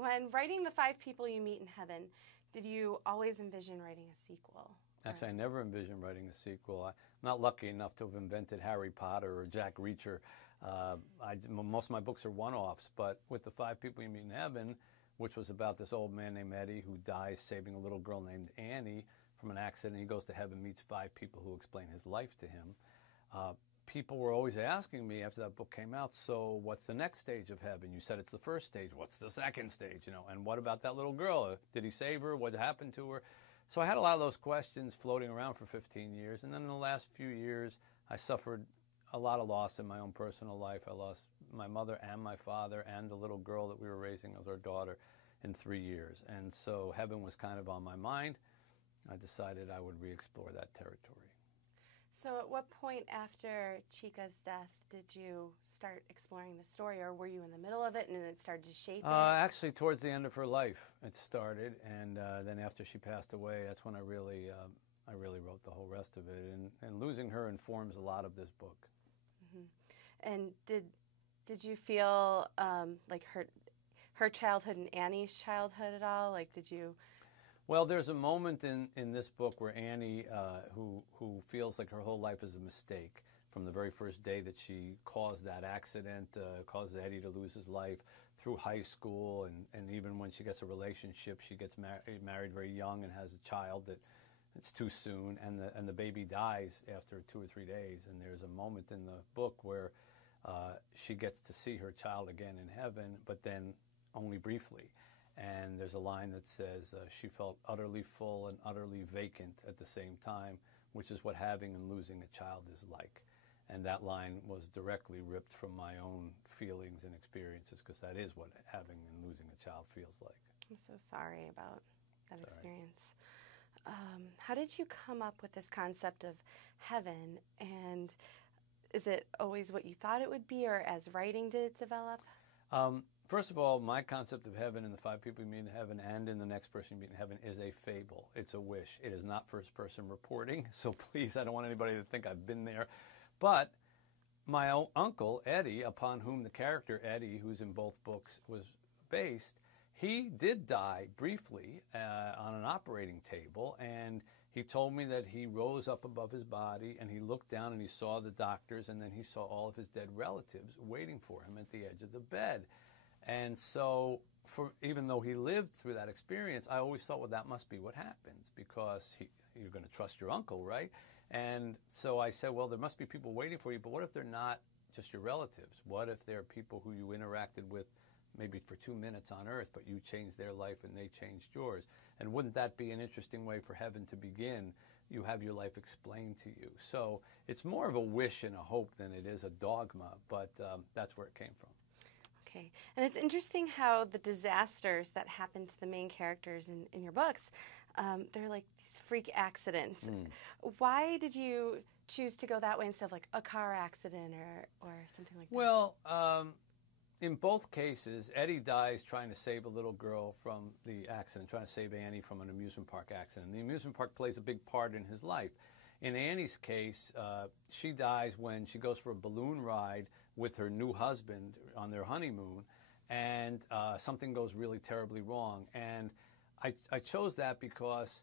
when writing The 5 People You Meet in Heaven, did you always envision writing a sequel? Actually, I never envisioned writing a sequel. I'm not lucky enough to have invented Harry Potter or Jack Reacher. Most of my books are one-offs, but with The 5 People You Meet in Heaven, which was about this old man named Eddie who dies saving a little girl named Annie from an accident. He goes to heaven, meets 5 people who explain his life to him. People were always asking me after that book came out, so what's the next stage of heaven? You said it's the first stage. What's the second stage? You know, and what about that little girl? Did he save her? What happened to her? So I had a lot of those questions floating around for 15 years. And then in the last few years, I suffered a lot of loss in my own personal life. I lost my mother and my father and the little girl that we were raising as our daughter in 3 years. And so heaven was kind of on my mind. I decided I would re-explore that territory. So at what point after Chica's death did you start exploring the story, or were you in the middle of it and it started to shape it? Actually, towards the end of her life, it started, and then after she passed away, that's when I really wrote the whole rest of it. And losing her informs a lot of this book. Mm-hmm. And did you feel like her childhood and Annie's childhood at all? Like, did you? Well, there's a moment in this book where Annie, who feels like her whole life is a mistake, from the very first day that she caused that accident, caused Eddie to lose his life, through high school, and even when she gets a relationship, she gets married very young and has a child that it's too soon, and the baby dies after 2 or 3 days. And there's a moment in the book where she gets to see her child again in heaven, but then only briefly. And there's a line that says, she felt utterly full and utterly vacant at the same time, which is what having and losing a child is like. And that line was directly ripped from my own feelings and experiences, because that is what having and losing a child feels like. I'm so sorry about that experience. How did you come up with this concept of heaven? And is it always what you thought it would be, or as writing did it develop? First of all, my concept of heaven in The 5 People You Meet in Heaven and in The Next Person You Meet in Heaven is a fable. It's a wish. It is not first-person reporting, so please, I don't want anybody to think I've been there. But my uncle, Eddie, upon whom the character Eddie, who's in both books, was based, he did die briefly on an operating table, and he told me that he rose up above his body and he looked down and he saw the doctors, and then he saw all of his dead relatives waiting for him at the edge of the bed. And so, even though he lived through that experience, I always thought, well, that must be what happens, because you're going to trust your uncle, right? And so I said, well, there must be people waiting for you, but what if they're not just your relatives? What if they're people who you interacted with maybe for 2 minutes on earth, but you changed their life and they changed yours? And wouldn't that be an interesting way for heaven to begin? You have your life explained to you. So it's more of a wish and a hope than it is a dogma, but that's where it came from. Okay. And it's interesting how the disasters that happen to the main characters in your books, they're like these freak accidents. Why did you choose to go that way instead of like a car accident or something like that? Well, in both cases, Eddie dies trying to save a little girl from the accident, trying to save Annie from an amusement park accident. The amusement park plays a big part in his life. In Annie's case, she dies when she goes for a balloon ride with her new husband on their honeymoon, and something goes really terribly wrong. And I chose that because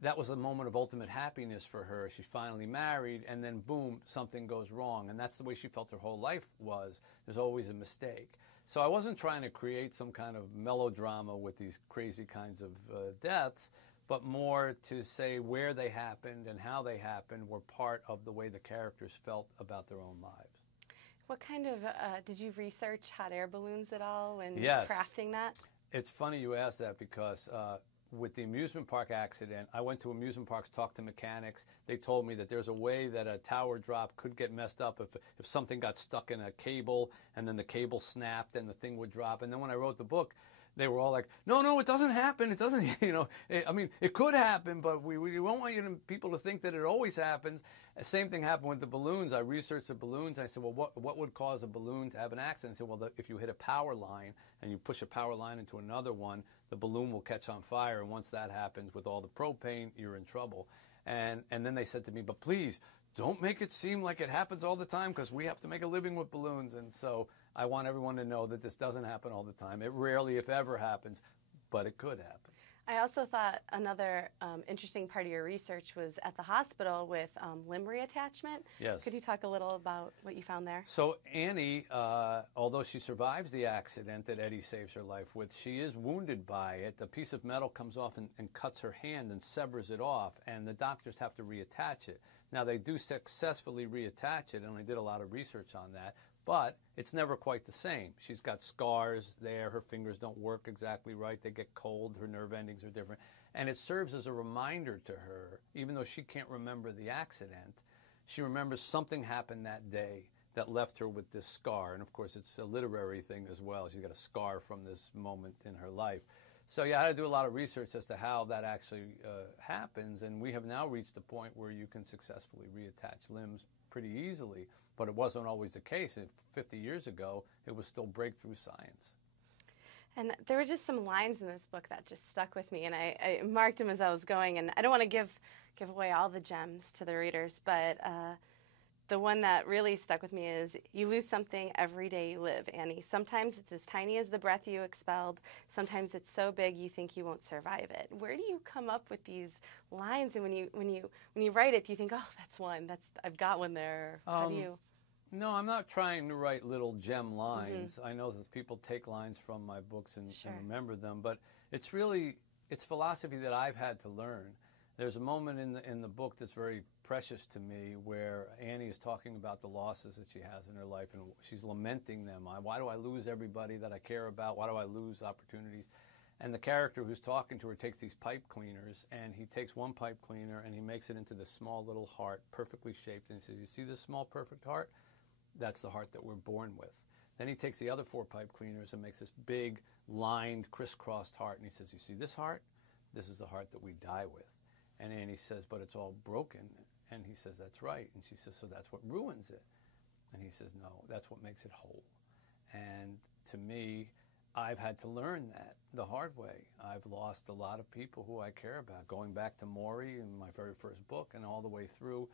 that was a moment of ultimate happiness for her. She's finally married, and then boom, something goes wrong. And that's the way she felt her whole life was. There's always a mistake. So I wasn't trying to create some kind of melodrama with these crazy kinds of deaths, but more to say where they happened and how they happened were part of the way the characters felt about their own lives. What kind of, did you research hot air balloons at all when Yes. crafting that? It's funny you ask that, because with the amusement park accident, I went to amusement parks, talked to mechanics. They told me that there's a way that a tower drop could get messed up if something got stuck in a cable and then the cable snapped and the thing would drop. And then when I wrote the book, they were all like, no, it doesn't happen. It doesn't, I mean, it could happen, but we won't want people to think that it always happens. The same thing happened with the balloons. I researched the balloons. I said, well, what would cause a balloon to have an accident? I said, well, if you hit a power line and you push a power line into another one, the balloon will catch on fire. And once that happens with all the propane, you're in trouble. And then they said to me, but please, don't make it seem like it happens all the time, because we have to make a living with balloons. And so I want everyone to know that this doesn't happen all the time. It rarely, if ever, happens, but it could happen. I also thought another interesting part of your research was at the hospital with limb reattachment. Yes. Could you talk a little about what you found there? So Annie, although she survives the accident that Eddie saves her life with, she is wounded by it. The piece of metal comes off and cuts her hand and severs it off, and the doctors have to reattach it. Now, they do successfully reattach it, and I did a lot of research on that, but it's never quite the same. She's got scars there. Her fingers don't work exactly right. They get cold. Her nerve endings are different. And it serves as a reminder to her, even though she can't remember the accident, she remembers something happened that day that left her with this scar. And, of course, it's a literary thing as well. She's got a scar from this moment in her life. So, yeah, I had to do a lot of research as to how that actually happens. And we have now reached the point where you can successfully reattach limbs pretty easily. But it wasn't always the case. 50 years ago, it was still breakthrough science. And there were just some lines in this book that just stuck with me, and I marked them as I was going. And I don't want to give away all the gems to the readers, but the one that really stuck with me is, you lose something every day you live, Annie. Sometimes it's as tiny as the breath you expelled. Sometimes it's so big you think you won't survive it. Where do you come up with these lines? And when you write it, do you think, oh, that's one. I've got one there. How do you? No, I'm not trying to write little gem lines. I know that people take lines from my books and remember them, but it's philosophy that I've had to learn. There's a moment in the book that's very precious to me where Annie is talking about the losses that she has in her life, and she's lamenting them. Why do I lose everybody that I care about? Why do I lose opportunities? And the character who's talking to her takes these pipe cleaners, and he takes one pipe cleaner and he makes it into this small little heart, perfectly shaped, and he says, you see this small perfect heart? That's the heart that we're born with. Then he takes the other 4 pipe cleaners and makes this big, lined, crisscrossed heart, and he says, you see this heart? This is the heart that we die with. And Annie says, but it's all broken. And he says, that's right. And she says, so that's what ruins it. And he says, no, that's what makes it whole. And to me, I've had to learn that the hard way. I've lost a lot of people who I care about, going back to Maury in my very first book and all the way through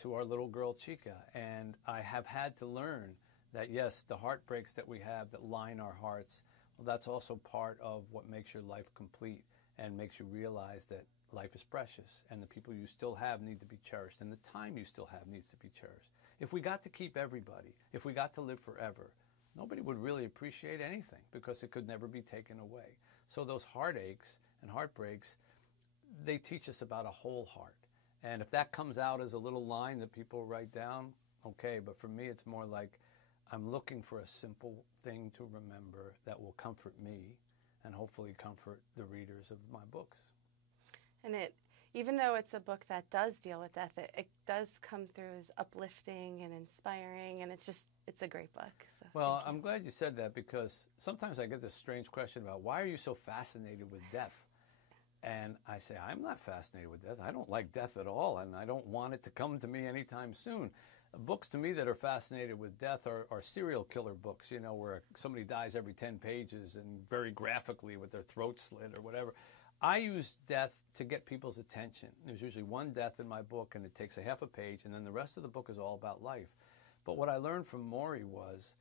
to our little girl Chica. And I have had to learn that, yes, the heartbreaks that we have that line our hearts, well, that's also part of what makes your life complete and makes you realize that life is precious, and the people you still have need to be cherished, and the time you still have needs to be cherished. If we got to keep everybody, if we got to live forever, nobody would really appreciate anything because it could never be taken away. So those heartaches and heartbreaks, they teach us about a whole heart. And if that comes out as a little line that people write down, okay, but for me it's more like I'm looking for a simple thing to remember that will comfort me and hopefully comfort the readers of my books. And even though it's a book that does deal with death, it does come through as uplifting and inspiring, and it's a great book. So well, I'm glad you said that, because sometimes I get this strange question about, why are you so fascinated with death? And I say, I'm not fascinated with death. I don't like death at all, and I don't want it to come to me anytime soon. Books to me that are fascinated with death are serial killer books, you know, where somebody dies every 10 pages and very graphically with their throat slit or whatever. I use death to get people's attention. There's usually one death in my book, and it takes a half a page, and then the rest of the book is all about life. But what I learned from Maury was,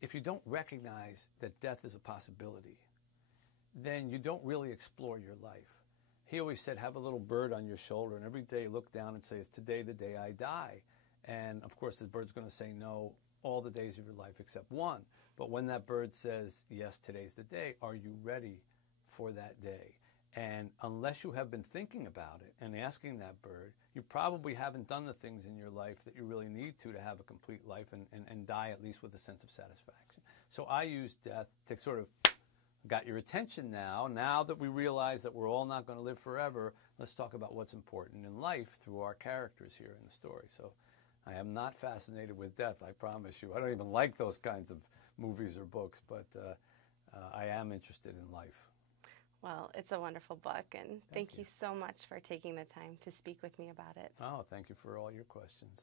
if you don't recognize that death is a possibility, then you don't really explore your life. He always said, have a little bird on your shoulder, and every day look down and say, is today the day I die? And, of course, the bird's going to say no all the days of your life except one. But when that bird says, yes, today's the day, are you ready for that day? And unless you have been thinking about it and asking that bird, you probably haven't done the things in your life that you really need to have a complete life and die at least with a sense of satisfaction. So I use death to sort of, got your attention now. Now that we realize that we're all not going to live forever, let's talk about what's important in life through our characters here in the story. So I am not fascinated with death, I promise you. I don't even like those kinds of movies or books, but I am interested in life. Well, it's a wonderful book, and thank you so much for taking the time to speak with me about it. Oh, thank you for all your questions.